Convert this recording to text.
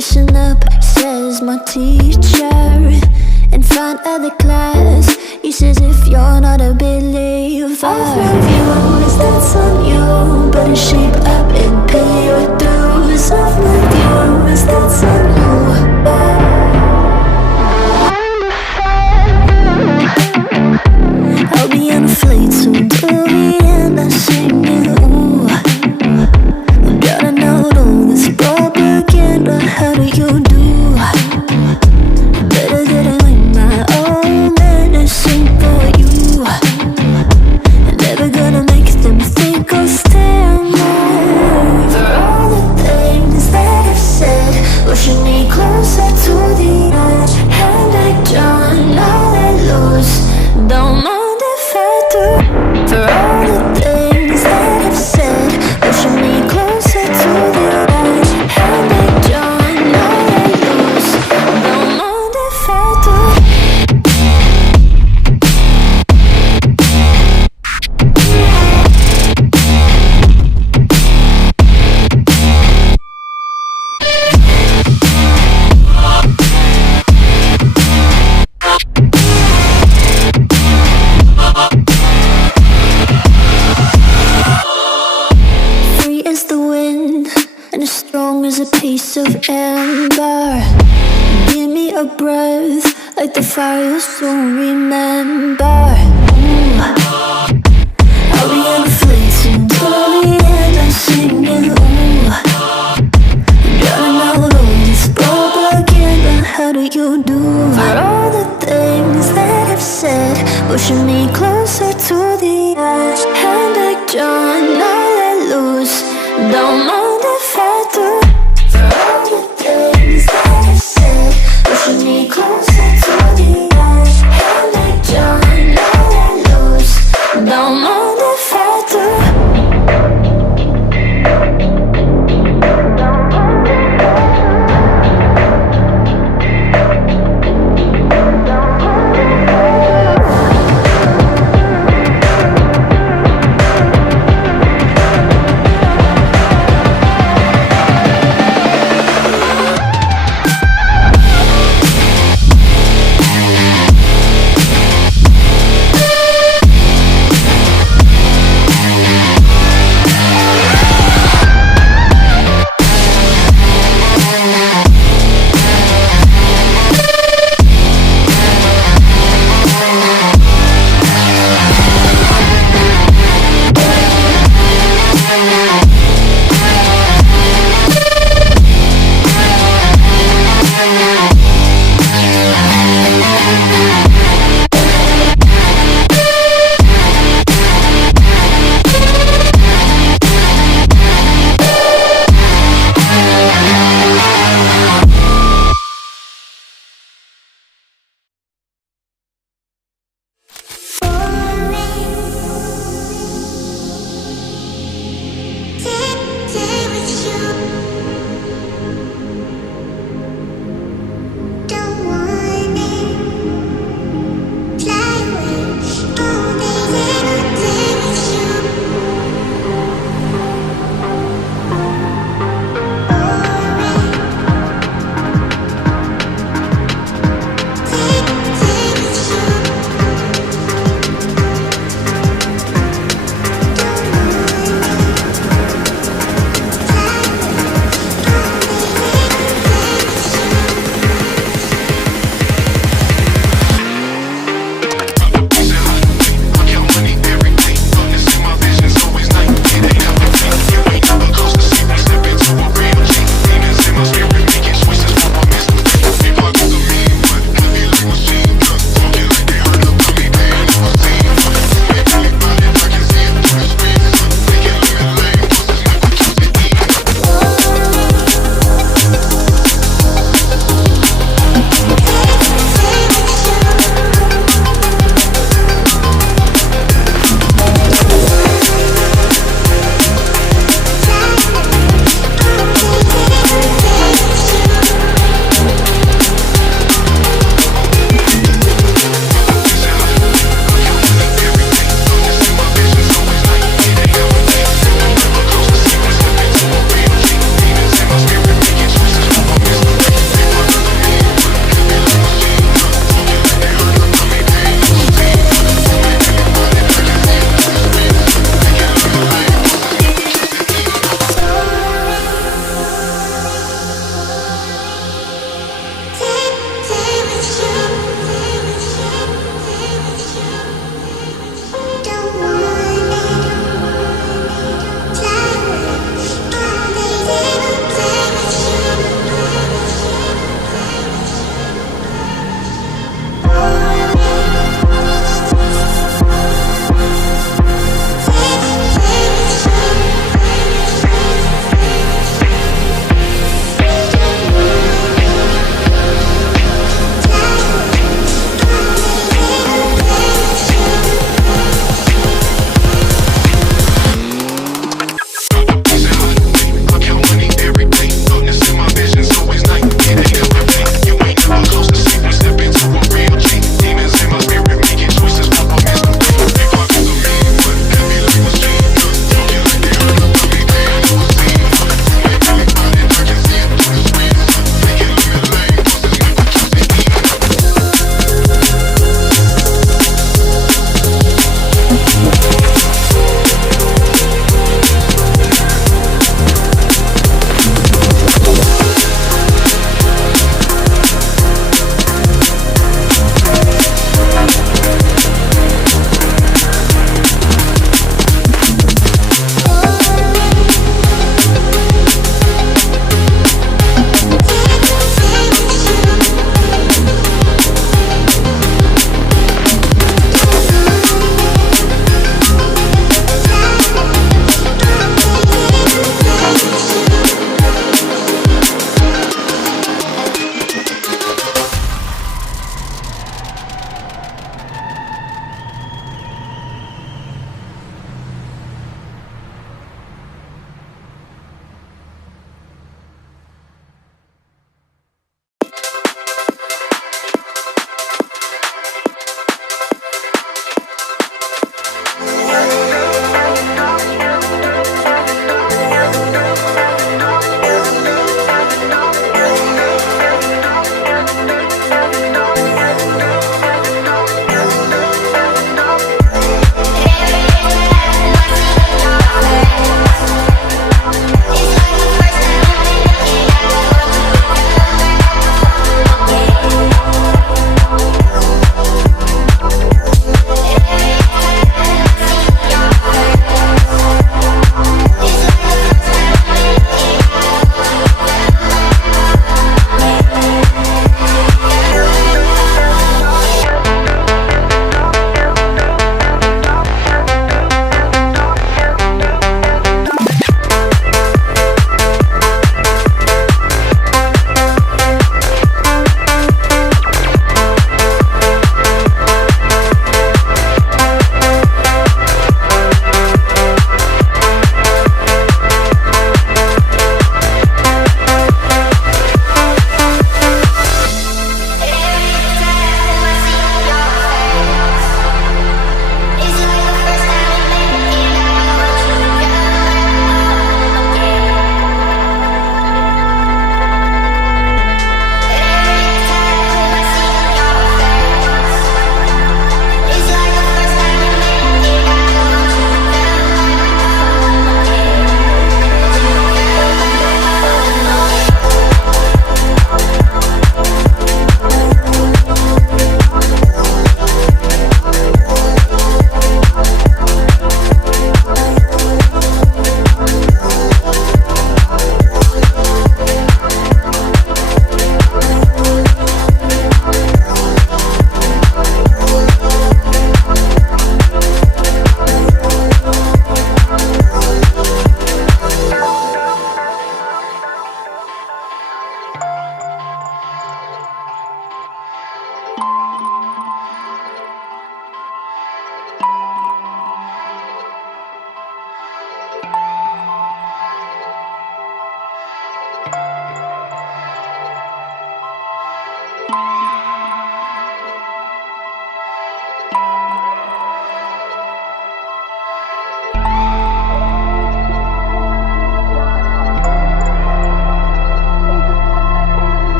Listen up, says my teacher. In front of the class, he says if you're not a believer, I'll love you, is that's on you. Better shape up and pay your dues. I'll love you, is that's on you. I'll be on a flight soon to the end. I sing you. Gotta know all this propaganda. How do you do? Better that I make my own medicine for you. Never gonna make them think I'll stand more. For all the things that I've said, pushing me closer to the edge. Hand I done, all I lose. Don't mind if I do. For all the things that I've said, pushing me closer to the edge. Hand I done, all I lose. Don't mind if I do. Free as the wind and as strong as a piece of amber. Give me a breath like the fire you'll soon remember. Ooh. I'll be on a fleet soon till the end. I'm singing. Ooh. Gotta know all this propaganda. How do you do? For all the things that I've said, pushing me closer to the edge. Hand back, John, all I lose. Don't know.